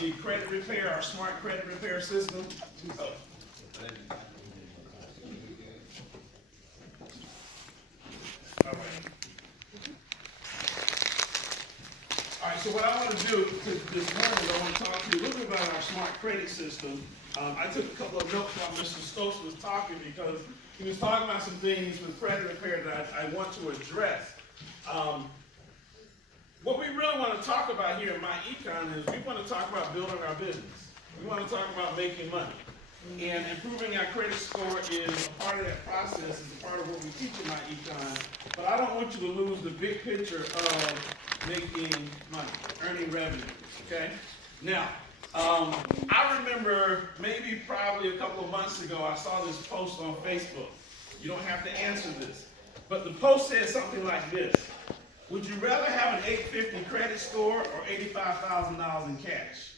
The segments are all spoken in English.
the credit repair, our smart credit repair system. Oh. All right, so what I want to do this morning is I want to talk to you a little bit about our smart credit system. I took a couple of notes while Mr. Stokes was talking because he was talking about some things with credit repair that I want to address. What we really want to talk about here in myEcon is we want to talk about building our business. We want to talk about making money. And improving our credit score is a part of that process, is a part of what we teach in myEcon. But I don't want you to lose the big picture of making money, earning revenue, okay? Now, I remember probably a couple of months ago, I saw this post on Facebook. You don't have to answer this. But the post said something like this. Would you rather have an 850 credit score or $85,000 in cash?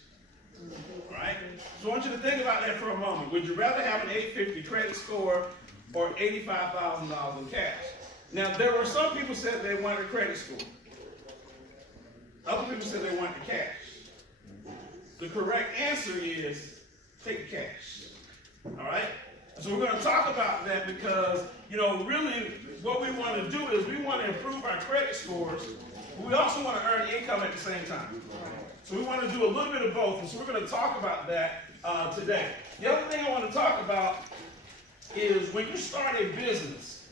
All right? So I want you to think about that for a moment. Would you rather have an 850 credit score or $85,000 in cash? Now, there were some people said they wanted a credit score. Other people said they wanted the cash. The correct answer is take the cash. All right? So we're going to talk about that because, really what we want to do is we want to improve our credit scores, but we also want to earn income at the same time. So we want to do a little bit of both, and so we're going to talk about that today. The other thing I want to talk about is when you start a business,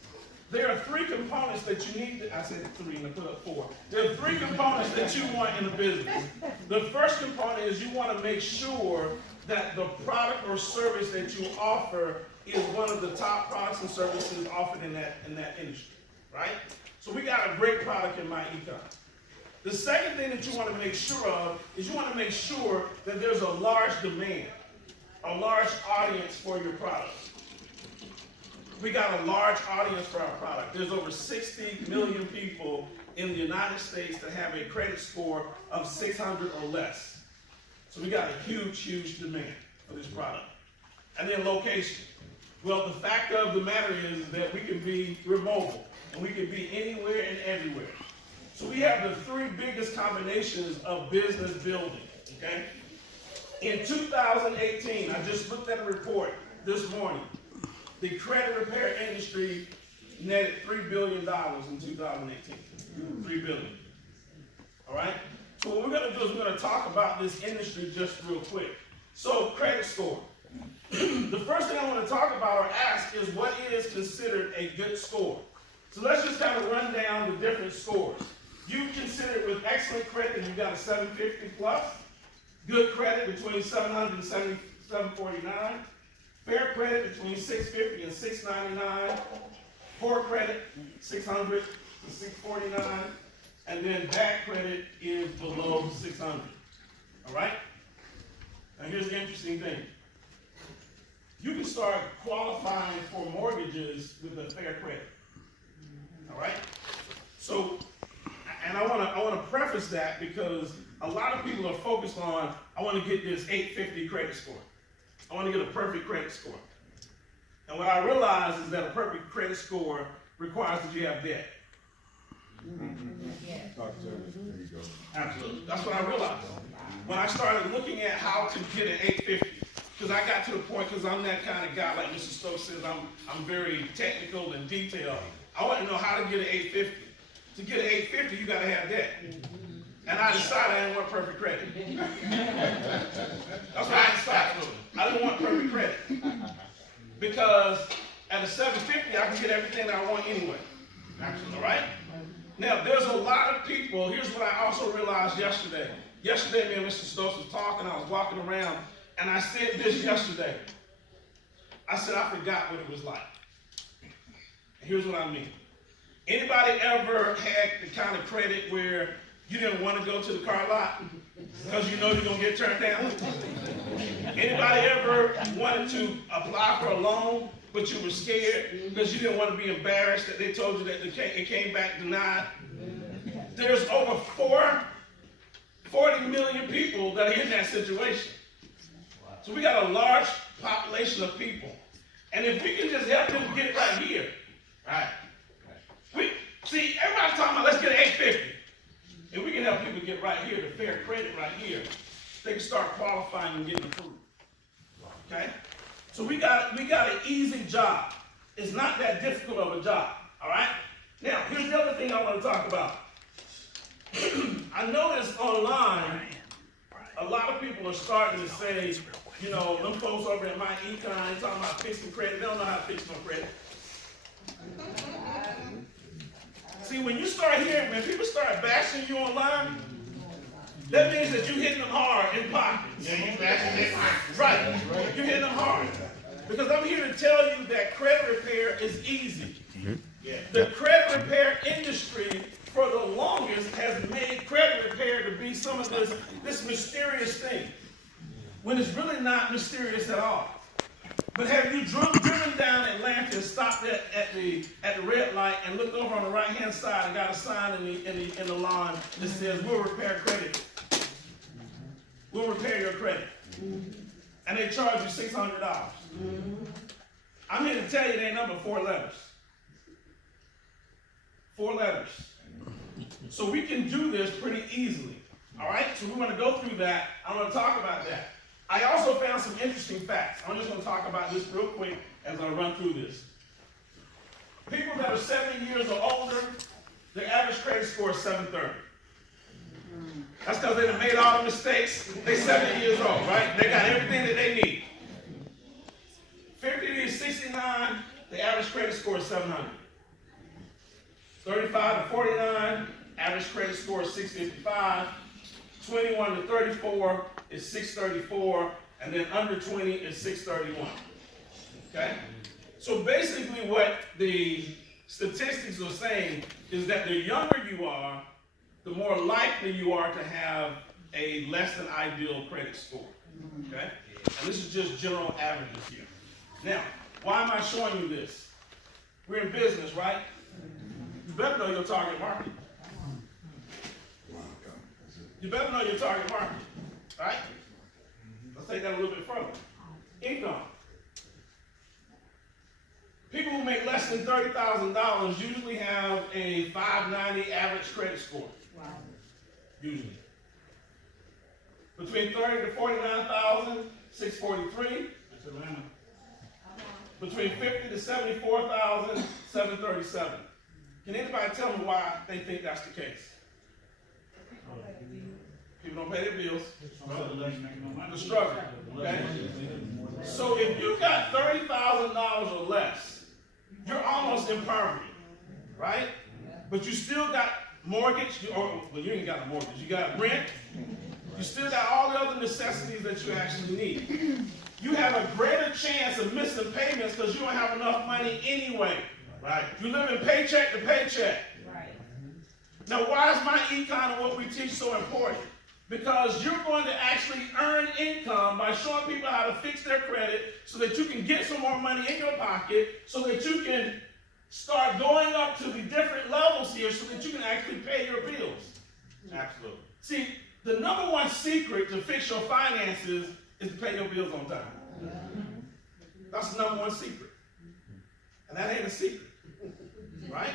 there are three components that you need. I said three and I put up four. There are three components that you want in a business. The first component is you want to make sure that the product or service that you offer is one of the top products and services offered in that industry, right? So we got a great product in myEcon. The second thing that you want to make sure of is you want to make sure that there's a large demand, a large audience for your product. We got a large audience for our product. There's over 60 million people in the United States that have a credit score of 600 or less. So we got a huge, huge demand for this product. And then location. Well, the fact of the matter is that we can be remote and we can be anywhere and everywhere. So we have the three biggest combinations of business building, okay? In 2018, I just looked at a report this morning. The credit repair industry netted $3 billion in 2018. $3 billion. All right? So what we're going to do is we're going to talk about this industry just real quick. So credit score. The first thing I want to talk about or ask is what is considered a good score. So let's just kind of run down the different scores. You consider it with excellent credit, you got a 750 plus. Good credit between 700 and 749. Fair credit between 650 and 699. Poor credit 600 to 649. And then bad credit is below 600. All right? Now here's the interesting thing. You can start qualifying for mortgages with a fair credit. All right? So, and I want to preface that because a lot of people are focused on, I want to get this 850 credit score. I want to get a perfect credit score. And what I realize is that a perfect credit score requires that you have debt. Absolutely. That's what I realized. When I started looking at how to get an 850, because I got to the point, because I'm that kind of guy, like Mr. Stokes says, I'm very technical and detailed. I want to know how to get an 850. To get an 850, you got to have debt. And I decided I didn't want perfect credit. That's what I decided. I didn't want perfect credit. Because at a 750, I can get everything that I want anyway. All right? Now, there's a lot of people. Here's what I also realized yesterday. Yesterday, me and Mr. Stokes was talking. I was walking around, and I said this yesterday. I said I forgot what it was like. Here's what I mean. Anybody ever had the kind of credit where you didn't want to go to the car lot because you know you're going to get turned down? Anybody ever wanted to apply for a loan, but you were scared because you didn't want to be embarrassed that they told you that it came back denied? There's over 40 million people that are in that situation. So we got a large population of people. And if we can just help them get it right here, right? See, everybody's talking about let's get an 850. If we can help people get right here, the fair credit right here, they can start qualifying and getting approved. Okay? So we got an easy job. It's not that difficult of a job. All right? Now, here's the other thing I want to talk about. I noticed online, a lot of people are starting to say, you know, them folks over at myEcon talking about fixing credit. They don't know how to fix no credit. See, when you start hearing, when people start bashing you online, that means that you're hitting them hard in pockets. Yeah, you bashing them. Right. You're hitting them hard. Because I'm here to tell you that credit repair is easy. Yeah. The credit repair industry, for the longest, has made credit repair to be some of this mysterious thing, when it's really not mysterious at all. But have you driven down Atlanta and stopped at the red light and looked over on the right-hand side and got a sign in the lawn that says, "We'll repair credit. We'll repair your credit." And they charge you $600. I'm here to tell you they number 4 letters. 4 letters. So we can do this pretty easily. All right? So we want to go through that. I want to talk about that. I also found some interesting facts. I'm just going to talk about this real quick as I run through this. People that are 70 years or older, their average credit score is 730. That's because they done made all the mistakes. They're 70 years old, right? They got everything that they need. 50 to 69, the average credit score is 700. 35 to 49, average credit score is 655. 21 to 34 is 634, and then under 20 is 631. Okay? So basically what the statistics are saying is that the younger you are, the more likely you are to have a less than ideal credit score. Okay? And this is just general averages here. Now, why am I showing you this? We're in business, right? You better know your target market. You better know your target market, right? Let's take that a little bit further. Income. People who make less than $30,000 usually have a 590 average credit score. Wow. Usually. Between 30 to 49,000, 643. That's Atlanta. Between 50 to 74,000, 737. Can anybody tell me why they think that's the case? People don't pay their bills. The struggle. Okay? So if you got $30,000 or less, you're almost in poverty, right? But you still got mortgage, well, you ain't got a mortgage. You got rent. You still got all the other necessities that you actually need. You have a greater chance of missing payments because you don't have enough money anyway. Right. You live in paycheck to paycheck. Right. Now, why is myEcon and what we teach so important? Because you're going to actually earn income by showing people how to fix their credit so that you can get some more money in your pocket, so that you can start going up to the different levels here so that you can actually pay your bills. Absolutely. See, the number one secret to fix your finances is to pay your bills on time. That's the number one secret. And that ain't a secret. Right?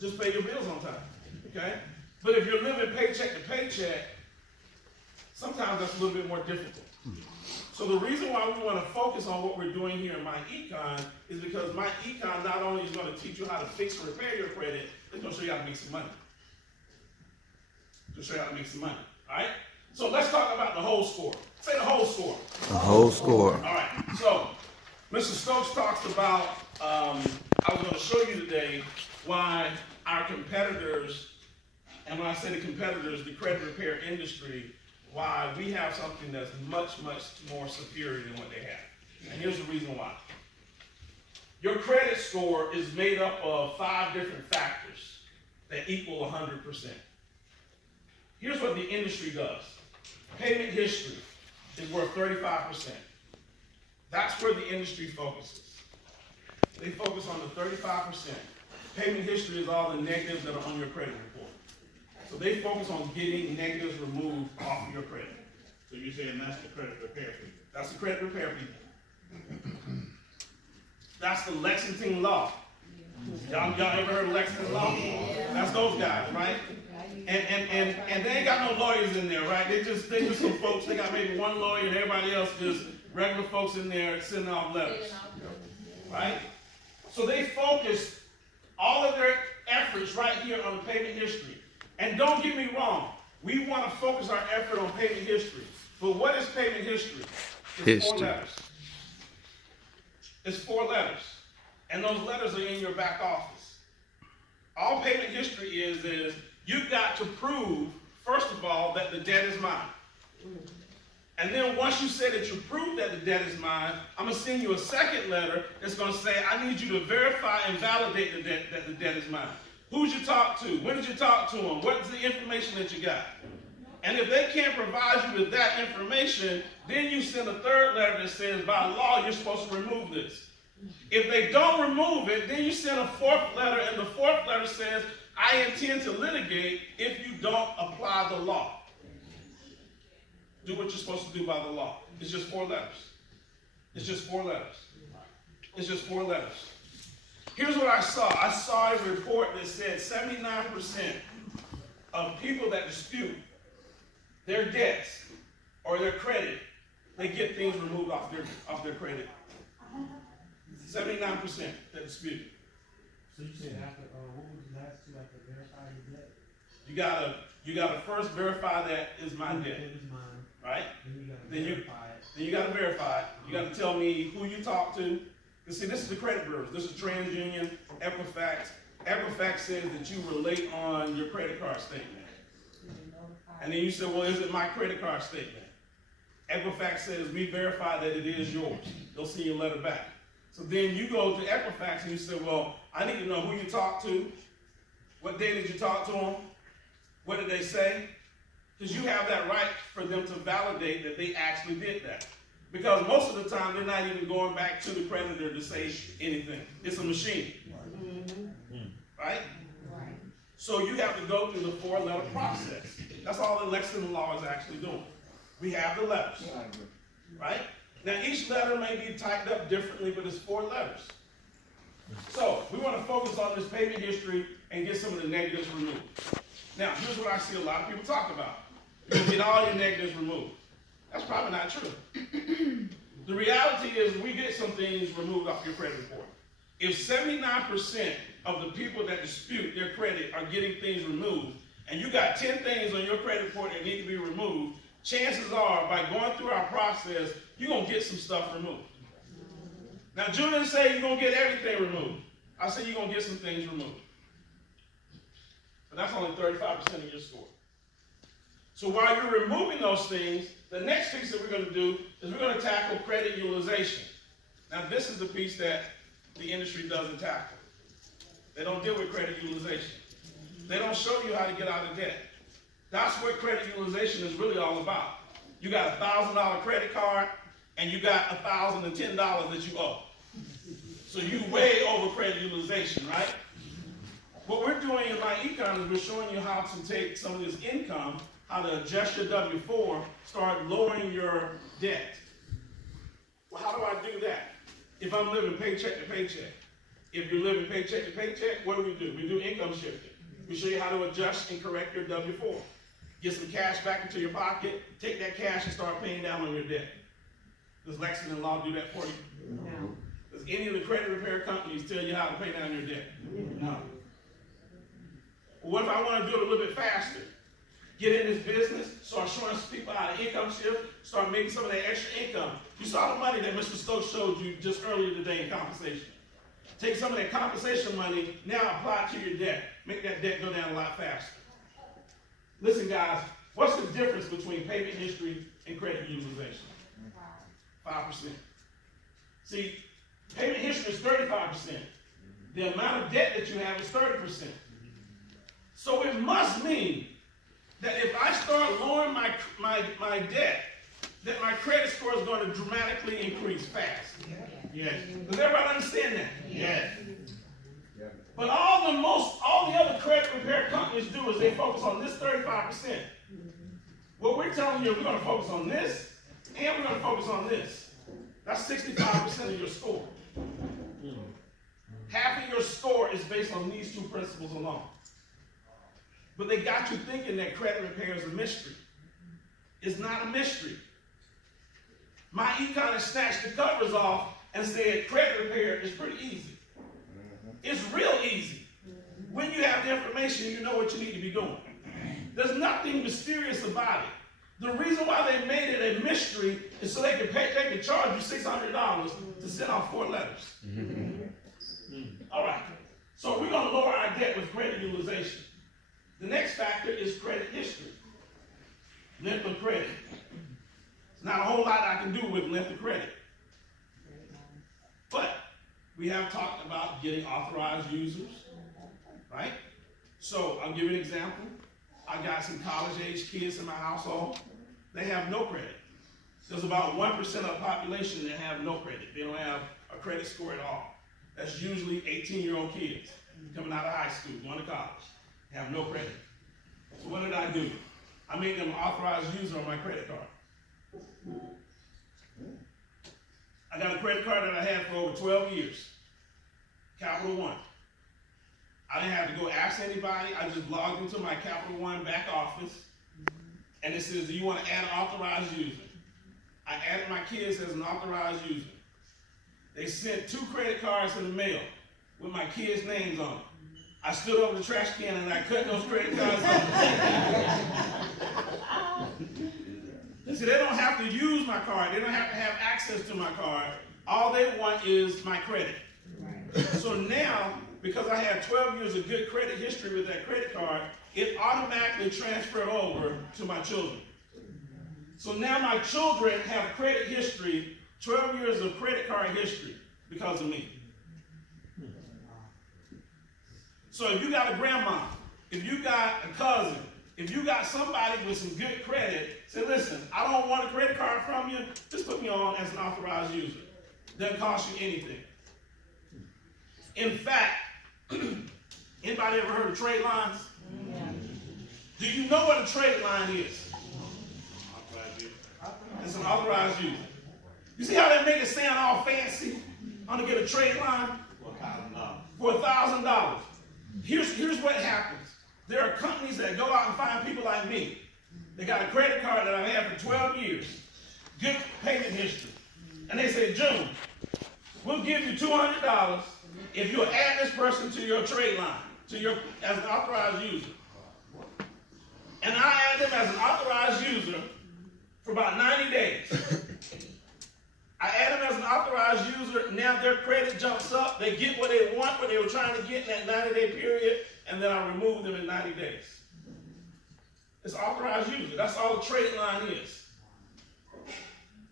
Just pay your bills on time. Okay? But if you're living paycheck to paycheck, sometimes that's a little bit more difficult. So the reason why we want to focus on what we're doing here in myEcon is because myEcon not only is going to teach you how to fix and repair your credit, it's going to show you how to make some money. To show you how to make some money. Alright? So let's talk about the whole score. Say the whole score. The whole score. Alright. So Mr. Stokes talks about, I was going to show you today why our competitors, and when I say the competitors, the credit repair industry, why we have something that's much, much more superior than what they have. And here's the reason why. Your credit score is made up of 5 different factors that equal 100%. Here's what the industry does. Payment history is worth 35%. That's where the industry focuses. They focus on the 35%. Payment history is all the negatives that are on your credit report. So they focus on getting negatives removed off of your credit. So you're saying that's the credit repair people? That's the credit repair people. That's the Lexington Law. Y'all ever heard of Lexington Law? That's those guys, right? And they ain't got no lawyers in there, right? They just some folks. They got maybe one lawyer and everybody else just regular folks in there sending off letters, right? So they focus all of their efforts right here on the payment history. And don't get me wrong, we want to focus our effort on payment history. But what is payment history? It's 4 letters. It's 4 letters. And those letters are in your back office. All payment history is you've got to prove, first of all, that the debt is mine. And then once you say that you prove that the debt is mine, I'm going to send you a second letter that's going to say, I need you to verify and validate that the debt is mine. Who'd you talk to? When did you talk to them? What's the information that you got? And if they can't provide you with that information, then you send a third letter that says, by law, you're supposed to remove this. If they don't remove it, then you send a 4th letter, and the 4th letter says, I intend to litigate if you don't apply the law. Do what you're supposed to do by the law. It's just 4 letters. It's just 4 letters. It's just 4 letters. Here's what I saw. I saw a report that said 79% of people that dispute their debts or their credit, they get things removed off their credit. 79% that dispute. So you said after, what was the last 2 after verify your debt? You gotta first verify that is my debt. It is mine. Right? Then you gotta verify it. Then you gotta verify it. You gotta tell me who you talk to. You see, this is the credit bureaus. This is TransUnion, Equifax. Equifax says that you relate on your credit card statement. And then you say, well, is it my credit card statement? Equifax says we verify that it is yours. They'll send you a letter back. So then you go to Equifax and you say, well, I need to know who you talked to. What day did you talk to them? What did they say? Because you have that right for them to validate that they actually did that. Because most of the time, they're not even going back to the creditor to say anything. It's a machine. Right? So you have to go through the 4-letter process. That's all the Lexington law is actually doing. We have the letters. Right? Now, each letter may be typed up differently, but it's 4 letters. So we want to focus on this payment history and get some of the negatives removed. Now, here's what I see a lot of people talk about. You get all your negatives removed. That's probably not true. The reality is we get some things removed off your credit report. If 79% of the people that dispute their credit are getting things removed, and you got 10 things on your credit report that need to be removed, chances are, by going through our process, you're going to get some stuff removed. Now, June didn't say you're going to get everything removed. I said you're going to get some things removed. But that's only 35% of your score. So while you're removing those things, the next piece that we're going to do is we're going to tackle credit utilization. Now, this is the piece that the industry doesn't tackle. They don't deal with credit utilization. They don't show you how to get out of debt. That's what credit utilization is really all about. You got a $1,000 credit card, and you got $1,010 that you owe. So you way over credit utilization, right? What we're doing in myEcon is we're showing you how to take some of this income, how to adjust your W-4, start lowering your debt. Well, how do I do that? If I'm living paycheck to paycheck. If you're living paycheck to paycheck, what do? We do income shifting. We show you how to adjust and correct your W-4. Get some cash back into your pocket, take that cash and start paying down on your debt. Does Lexington law do that for you? No. Does any of the credit repair companies tell you how to pay down your debt? No. Well, what if I want to do it a little bit faster? Get in this business, start showing people how to income shift, start making some of that extra income. You saw the money that Mr. Stokes showed you just earlier today in compensation. Take some of that compensation money, now apply it to your debt. Make that debt go down a lot faster. Listen, guys, what's the difference between payment history and credit utilization? 5%. See, payment history is 35%. The amount of debt that you have is 30%. So it must mean that if I start lowering my debt, that my credit score is going to dramatically increase fast. Yes. Does everybody understand that? Yes. But all the other credit repair companies do is they focus on this 35%. What we're telling you is we're going to focus on this, and we're going to focus on this. That's 65% of your score. Half of your score is based on these 2 principles alone. But they got you thinking that credit repair is a mystery. It's not a mystery. myEcon has snatched the covers off and said credit repair is pretty easy. It's real easy. When you have the information, you know what you need to be doing. There's nothing mysterious about it. The reason why they made it a mystery is so they could charge you $600 to send off 4 letters. All right. So we're going to lower our debt with credit utilization. The next factor is credit history. Length of credit. There's not a whole lot I can do with length of credit. But we have talked about getting authorized users, right? So I'll give you an example. I got some college-age kids in my household. They have no credit. There's about 1% of the population that have no credit. They don't have a credit score at all. That's usually 18-year-old kids coming out of high school, going to college. They have no credit. So what did I do? I made them an authorized user on my credit card. I got a credit card that I had for over 12 years. Capital One. I didn't have to go ask anybody. I just logged into my Capital One back office, and it says, do you want to add an authorized user? I added my kids as an authorized user. They sent 2 credit cards in the mail with my kids' names on it. I stood over the trash can and I cut those credit cards off. See, they don't have to use my card. They don't have to have access to my card. All they want is my credit. So now, because I had 12 years of good credit history with that credit card, it automatically transferred over to my children. So now my children have credit history, 12 years of credit card history because of me. So if you got a grandma, if you got a cousin, if you got somebody with some good credit, say, listen, I don't want a credit card from you, just put me on as an authorized user. Doesn't cost you anything. In fact, anybody ever heard of trade lines? Yeah. Do you know what a trade line is? It's an authorized user. You see how they make it sound all fancy? I'm gonna get a trade line for $1,000. Here's what happens. There are companies that go out and find people like me. They got a credit card that I've had for 12 years, good payment history, and they say, June, we'll give you $200 if you'll add this person to your trade line, as an authorized user. And I add them as an authorized user for about 90 days. I add them as an authorized user, now their credit jumps up, they get what they want, what they were trying to get in that 90-day period, and then I remove them in 90 days. It's authorized user. That's all a trade line is.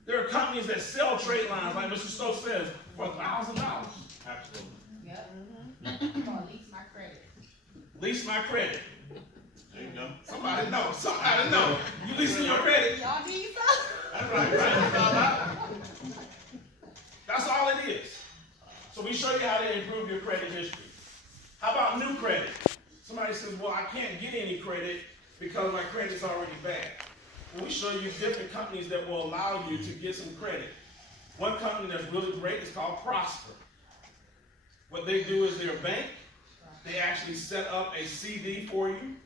There are companies that sell trade lines, like Mr. Stokes says, for $1,000. Absolutely. Yep. Come on, lease my credit. Lease my credit. There you go. Somebody know. Somebody know. You leasing your credit. Y'all need some? That's right. That's all it is. So we show you how to improve your credit history. How about new credit? Somebody says, well, I can't get any credit because my credit's already bad. Well, we show you different companies that will allow you to get some credit. One company that's really great is called Prosper. What they do is they're a bank. They actually set up a CD for you.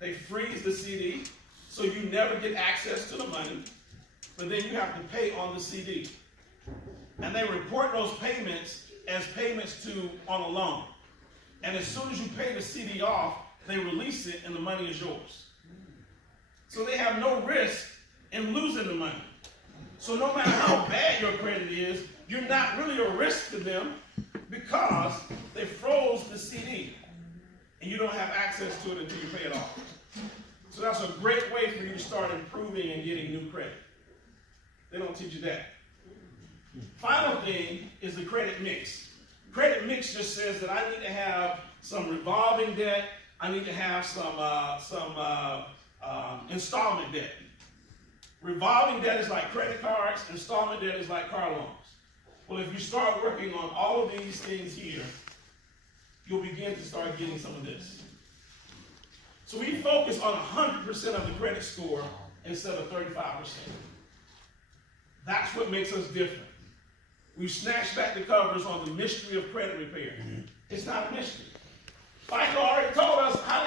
They freeze the CD, so you never get access to the money, but then you have to pay on the CD. And they report those payments as payments on a loan. And as soon as you pay the CD off, they release it and the money is yours. So they have no risk in losing the money. So no matter how bad your credit is, you're not really a risk to them because they froze the CD and you don't have access to it until you pay it off. So that's a great way for you to start improving and getting new credit. They don't teach you that. Final thing is the credit mix. Credit mix just says that I need to have some revolving debt. I need to have some installment debt. Revolving debt is like credit cards. Installment debt is like car loans. Well, if you start working on all of these things here, you'll begin to start getting some of this. So we focus on 100% of the credit score instead of 35%. That's what makes us different. We've snatched back the covers on the mystery of credit repair. It's not a mystery. FICO already told us how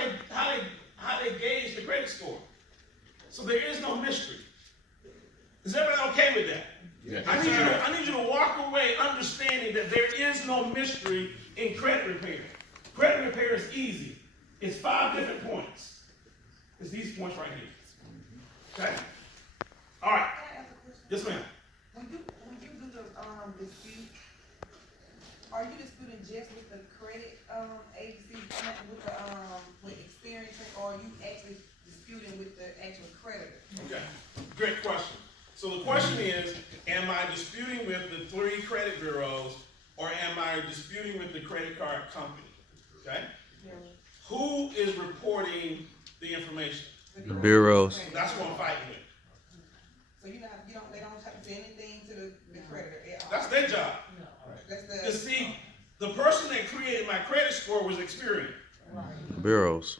how they gauge the credit score. So there is no mystery. Is everybody okay with that? Yes. I need you to walk away understanding that there is no mystery in credit repair. Credit repair is easy. It's 5 different points. It's these points right here. Okay? All right. Can I ask a question? Yes, ma'am. When you do the dispute, are you disputing just with the credit agency, not with Experian, or are you actually disputing with the actual creditor? Okay. Great question. So the question is, am I disputing with the 3 credit bureaus, or am I disputing with the credit card company? Okay? Who is reporting the information? The bureaus. That's what I'm fighting with. So they don't have to say anything to the creditor at all. That's their job. That's You see, the person that created my credit score was Experian. Bureaus.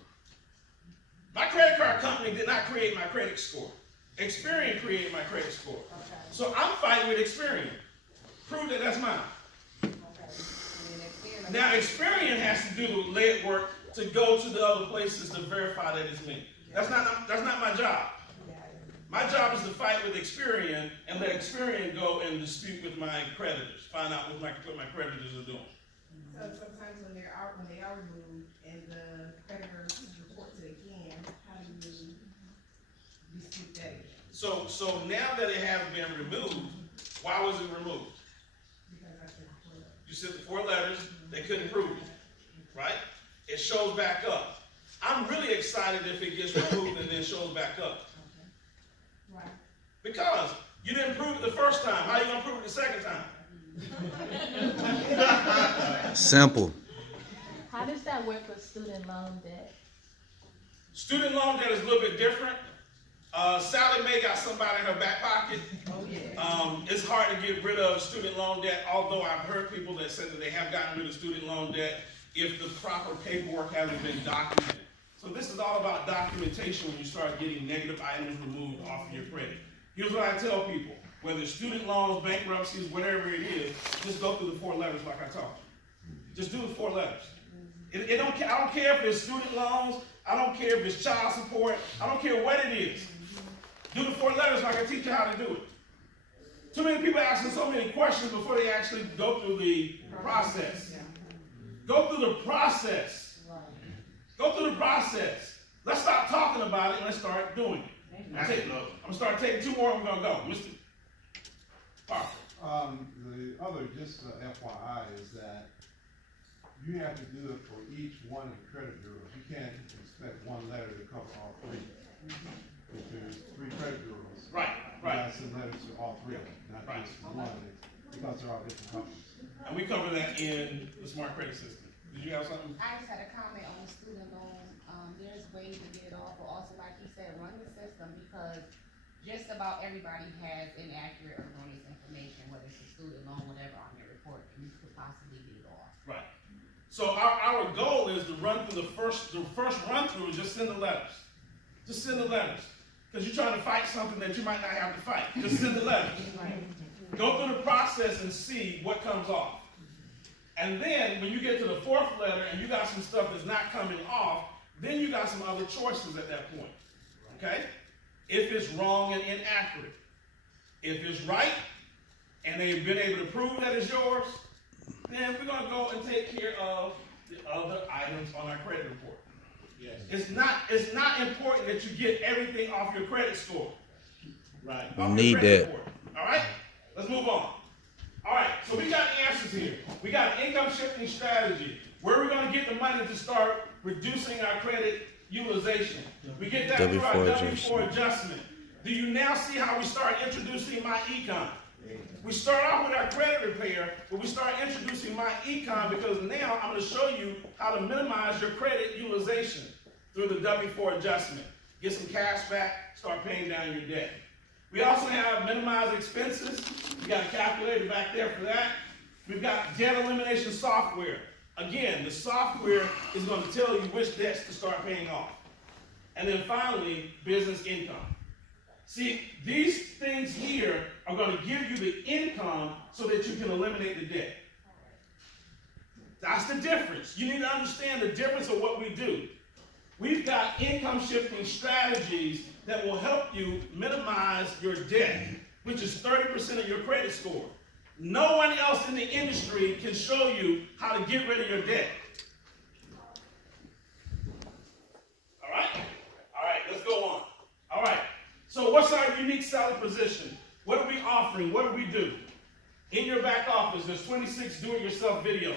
My credit card company did not create my credit score. Experian created my credit score. So I'm fighting with Experian. Prove that that's mine. Now Experian has to do the lead work to go to the other places to verify that it's me. That's not my job. My job is to fight with Experian and let Experian go and dispute with my creditors, find out what my creditors are doing. So sometimes when they are removed and the creditor reports it again, how do you dispute that again? So now that it has been removed, why was it removed? Because I said before that. You sent the 4 letters, they couldn't prove it, right? It shows back up. I'm really excited if it gets removed and then shows back up. Right. Because you didn't prove it the first time. How are you going to prove it the second time? Simple. How does that work with student loan debt? Student loan debt is a little bit different. Sally Mae got somebody in her back pocket. Oh, yeah. It's hard to get rid of student loan debt, although I've heard people that said that they have gotten rid of student loan debt if the proper paperwork hasn't been documented. So this is all about documentation when you start getting negative items removed off of your credit. Here's what I tell people. Whether it's student loans, bankruptcies, whatever it is, just go through the 4 letters like I taught you. Just do the 4 letters. I don't care if it's student loans. I don't care if it's child support. I don't care what it is. Do the 4 letters like I teach you how to do it. Too many people asking so many questions before they actually go through the process. Go through the process. Go through the process. Let's stop talking about it and let's start doing it. I'm going to start taking 2 more and we're going to go. Mr. Parker. The other, just FYI, is that you have to do it for each one of the credit bureaus. You can't expect one letter to cover all 3. If there's 3 credit bureaus, Right. you gotta send letters to all 3 of them, not Right. just one, because they're all different companies. And we cover that in the smart credit system. Did you have something? I just had a comment on the student loan. There's ways to get it off, but also like you said, run the system because just about everybody has inaccurate or erroneous information, whether it's a student loan, whatever, on their report, and you could possibly get it off. Right. So our goal is to run through the first run through is just send the letters. Just send the letters. Because you're trying to fight something that you might not have to fight. Just send the letters. Go through the process and see what comes off. And then when you get to the 4th letter and you got some stuff that's not coming off, then you got some other choices at that point. Okay? If it's wrong and inaccurate. If it's right and they've been able to prove that it's yours, then we're going to go and take care of the other items on our credit report. Yes. It's not important that you get everything off your credit score. Right. Off your Need credit that. report. All right? Let's move on. All right, so we got answers here. We got an income shifting strategy. Where are we going to get the money to start reducing our credit utilization? We get that through our W4 adjustment. Do you now see how we start introducing myEcon? We start off with our credit repair, but we start introducing myEcon because now I'm going to show you how to minimize your credit utilization through the W4 adjustment. Get some cash back, start paying down your debt. We also have minimize expenses. We got a calculator back there for that. We've got debt elimination software. Again, the software is going to tell you which debts to start paying off. And then finally, business income. See, these things here are going to give you the income so that you can eliminate the debt. That's the difference. You need to understand the difference of what we do. We've got income shifting strategies that will help you minimize your debt, which is 30% of your credit score. No one else in the industry can show you how to get rid of your debt. All right? All right, let's go on. All right, so what's our unique selling position? What are we offering? What do we do? In your back office, there's 26 do-it-yourself videos.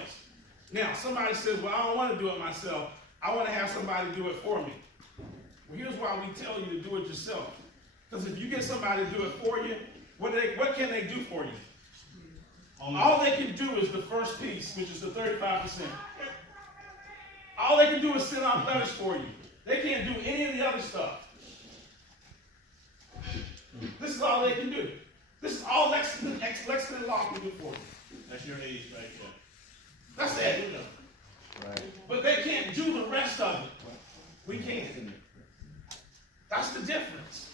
Now, somebody says, well, I don't want to do it myself. I want to have somebody do it for me. Well, here's why we tell you to do it yourself. Because if you get somebody to do it for you, what can they do for you? All they can do is the first piece, which is the 35%. All they can do is send out letters for you. They can't do any of the other stuff. This is all they can do. This is all Lexington Law can do for you. That's your age right there. That's it. But they can't do the rest of it. We can. That's the difference.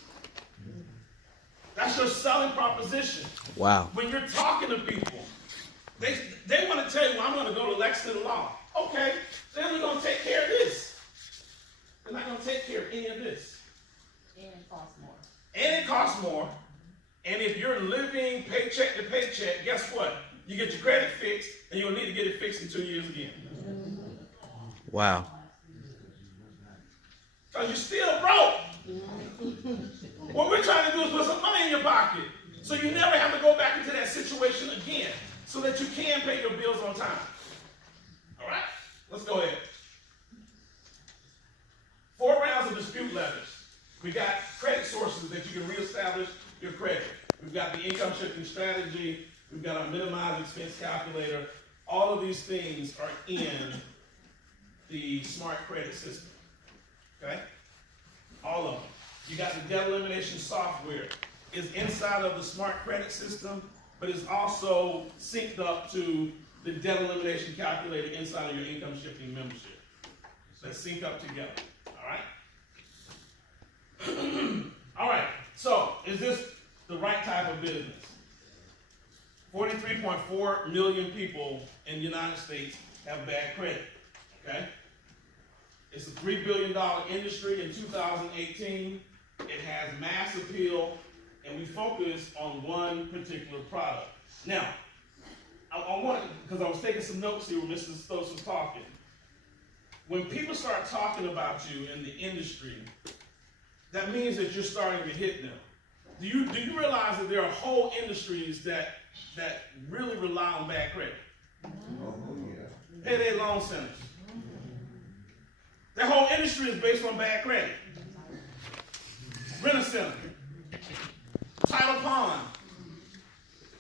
That's your selling proposition. Wow. When you're talking to people, they want to tell you, well, I'm going to go to Lexington Law. Okay, they're only going to take care of this. They're not going to take care of any of this. And it costs more. And it costs more. And if you're living paycheck to paycheck, guess what? You get your credit fixed, and you'll need to get it fixed in 2 years again. Wow. Because you're still broke. What we're trying to do is put some money in your pocket, so you never have to go back into that situation again, so that you can pay your bills on time. All right? Let's go ahead. 4 rounds of dispute letters. We got credit sources that you can reestablish your credit. We've got the income shifting strategy. We've got our minimized expense calculator. All of these things are in the smart credit system. Okay? All of them. You got the debt elimination software. It's inside of the smart credit system, but it's also synced up to the debt elimination calculator inside of your income shifting membership. So they sync up together. All right? All right. So is this the right type of business? 43.4 million people in the United States have bad credit. Okay? It's a $3 billion industry in 2018. It has mass appeal, and we focus on one particular product. Now, I want to, because I was taking some notes here when Mrs. Stokes was talking. When people start talking about you in the industry, that means that you're starting to hit them. Do you realize that there are whole industries that really rely on bad credit? Payday loan centers. Their whole industry is based on bad credit. Rent-A-Center, Title Pond,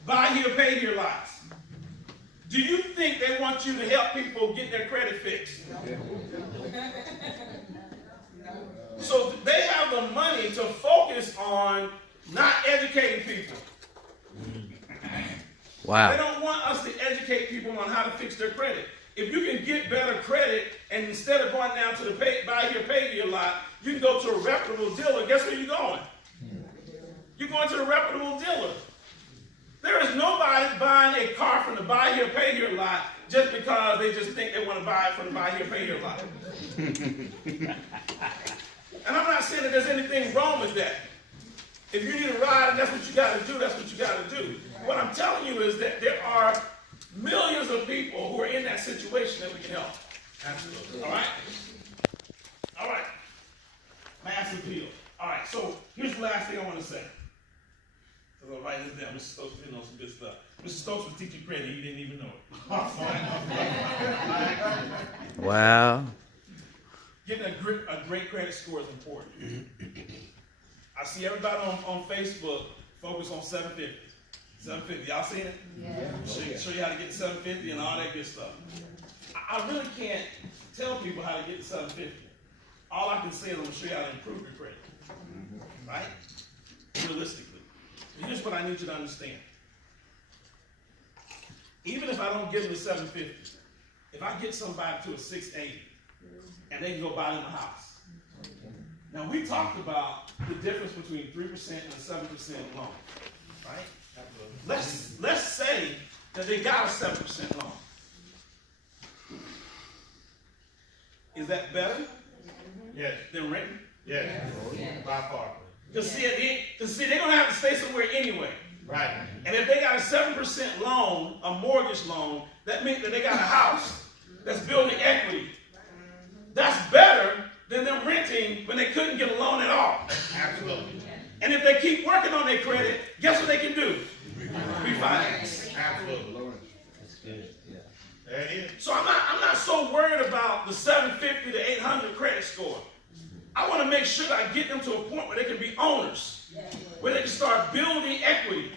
buy here, pay here lots. Do you think they want you to help people get their credit fixed? So they have the money to focus on not educating people. Wow. They don't want us to educate people on how to fix their credit. If you can get better credit, and instead of going down to the buy here, pay here lot, you can go to a reputable dealer. Guess where you're going? You're going to the reputable dealer. There is nobody buying a car from the buy here, pay here lot just because they just think they want to buy it from the buy here, pay here lot. And I'm not saying that there's anything wrong with that. If you need a ride and that's what you got to do, that's what you got to do. What I'm telling you is that there are millions of people who are in that situation that we can help. Absolutely. All right? All right. Mass appeal. All right, so here's the last thing I want to say. So I'll write this down. Mr. Stokes didn't know some good stuff. Mr. Stokes was teaching credit. He didn't even know it. Wow. Getting a great credit score is important. I see everybody on Facebook focus on 750. 750. Y'all seen it? Yeah. Show you how to get to 750 and all that good stuff. I really can't tell people how to get to 750. All I can say is I'm going to show you how to improve your credit. Right? Realistically. And here's what I need you to understand. Even if I don't give them a 750, if I get somebody to a 680, and they can go buy them a house. Now, we talked about the difference between 3% and a 7% loan. Right? Let's say that they got a 7% loan. Is that better? Yeah. By far. Cause see, they're gonna have to stay somewhere anyway. Right. And if they got a 7% loan, a mortgage loan, that means that they got a house that's building equity. That's better than them renting when they couldn't get a loan at all. Absolutely. And if they keep working on their credit, guess what they can do? Refinance. Absolutely. That's good. Yeah. There it is. So I'm not so worried about the 750 to 800 credit score. I want to make sure that I get them to a point where they can be owners, where they can start building equity.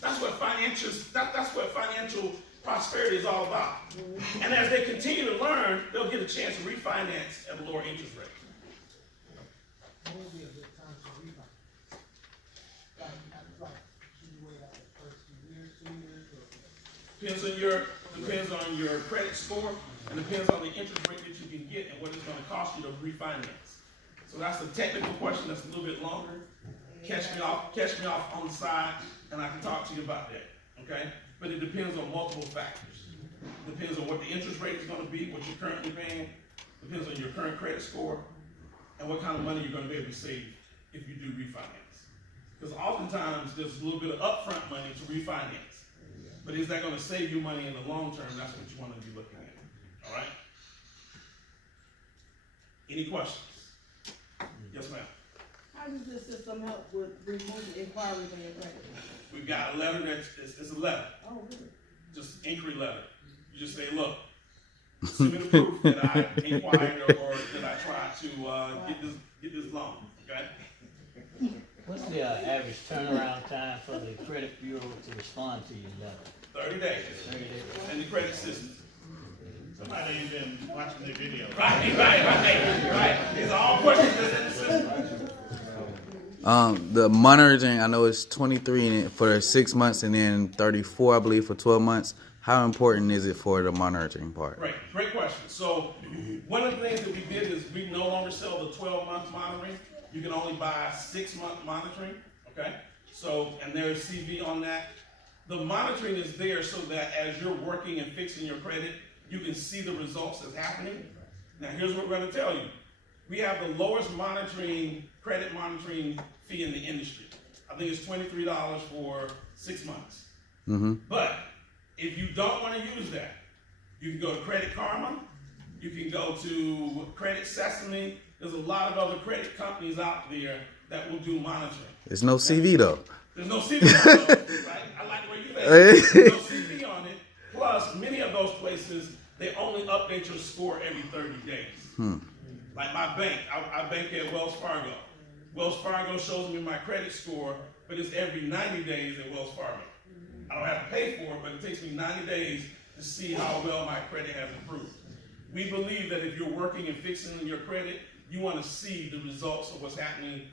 That's what financial prosperity is all about. And as they continue to learn, they'll get a chance to refinance at a lower interest rate. When would be a good time to refinance? Like, should you wait after the first few years, 2 years, or? Depends on your credit score, and depends on the interest rate that you can get and what it's going to cost you to refinance. So that's a technical question that's a little bit longer. Catch me off on the side, and I can talk to you about that. Okay? But it depends on multiple factors. Depends on what the interest rate is going to be, what you're currently paying. Depends on your current credit score, and what kind of money you're going to be able to save if you do refinance. Because oftentimes there's a little bit of upfront money to refinance. But is that going to save you money in the long term? That's what you want to be looking at. All right? Any questions? Yes, ma'am. How does this system help with removing inquiries on your credit? We've got a letter it's a letter. Oh, really? Just inquiry letter. You just say, look, send me the proof that I inquired or that I tried to get this loan. Okay? What's the average turnaround time for the credit bureau to respond to your letter? 30 days. 30 days. And the credit system. Somebody ain't been watching the video. Right. These are all questions that's in the system. The monitoring, I know it's 23 for 6 months and then 34, I believe, for 12 months. How important is it for the monitoring part? Great question. So one of the things that we did is we no longer sell the 12-month monitoring. You can only buy 6-month monitoring. Okay. So, and there's CV on that. The monitoring is there so that as you're working and fixing your credit, you can see the results that's happening. Now, here's what we're going to tell you. We have the lowest credit monitoring fee in the industry. I think it's $23 for 6 months. Mm-hmm. But if you don't want to use that, you can go to Credit Karma. You can go to Credit Sesame. There's a lot of other credit companies out there that will do monitoring. There's no CV though. There's no CV on it, right? I like the way you think. There's no CV on it. Plus, many of those places, they only update your score every 30 days. Like my bank, I bank at Wells Fargo. Wells Fargo shows me my credit score, but it's every 90 days at Wells Fargo. I don't have to pay for it, but it takes me 90 days to see how well my credit has improved. We believe that if you're working and fixing your credit, you want to see the results of what's happening